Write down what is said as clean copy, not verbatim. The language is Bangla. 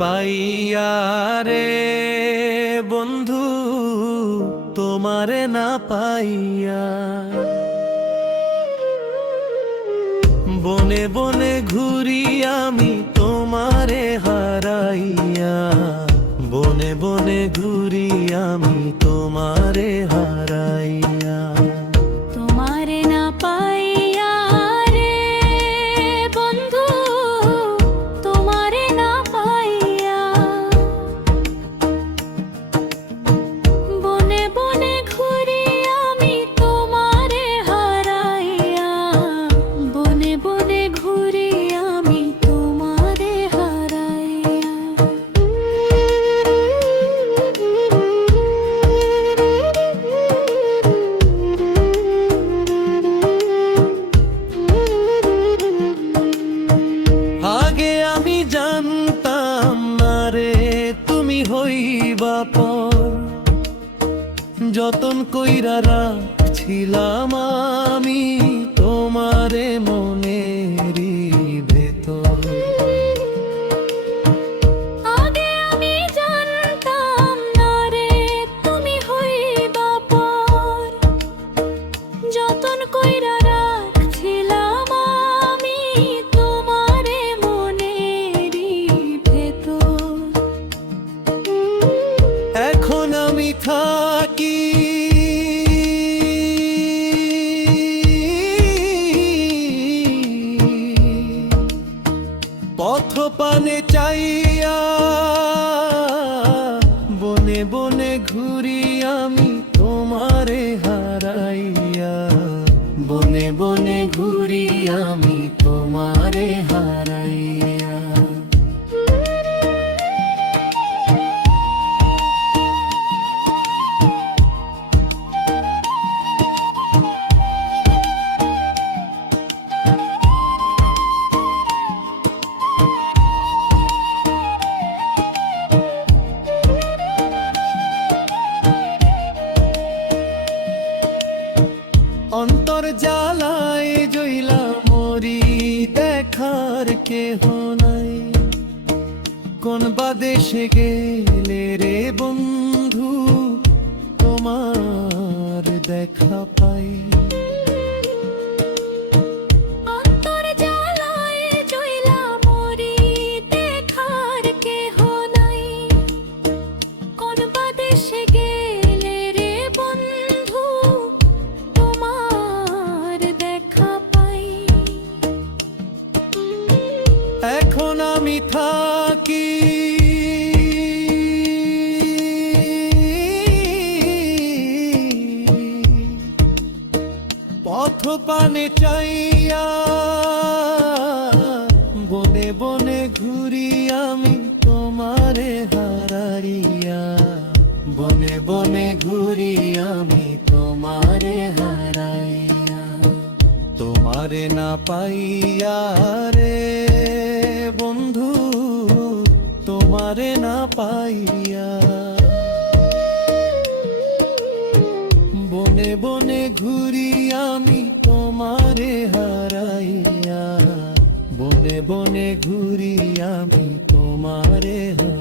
পাইয়া রে বন্ধু, তোমারে না পাইয়া। বনে বনে ঘুরি আমি তোমারে হারাইয়া, বনে বনে ঘুরি আমি তোমারে হারাইয়া। তোমারে না পাইয়া রে বন্ধু, তোমারে না পাইয়া। বনে বনে ঘুরি আমি তোমারে হারাইয়া, বনে বনে ঘুরি আমি তোমারে হারাইয়া। আগে আমি জানতাম না রে তুমি হইবা পর, যতন কইরা রাখছিলাম আমি তোমারে মনেরই ভেতর। আগে আমি জানতাম না রে তুমি হইবা পর, যতন কইরা রাখছিলাম আমি তোমারে মনেরই ভেতর। এখন আমি থাকি পথ পানে চাইয়া, বনে বনে ঘুরি আমি তোমারে হারাইয়া, বনে বনে ঘুরি আমি তোমারে হারাইয়া। অন্তর জ্বালায় জইলা মরি, দেখার কেহ নাই। কোন বা দেশে গেলে রে বন্ধু তোমার দেখা পাই। অন্তর জ্বালায় জইলা মরি, দেখার কেহ নাই। কোন বা দেশে গেলে রে বন্ধু তোমার দেখা পাই। এখন আমি থাকি পথ পানে চাইয়া, বনে বনে ঘুরি আমি তোমারে হারাইয়া, বনে বনে ঘুরি আমি তোমারে হারাইয়া। তোমারে না পাইয়া রে বন্ধু, তোমারে না পাইয়া। বনে বনে ঘুরি আমি তোমারে হারাইয়া, বনে বনে ঘুরি আমি তোমারে হারাইয়া।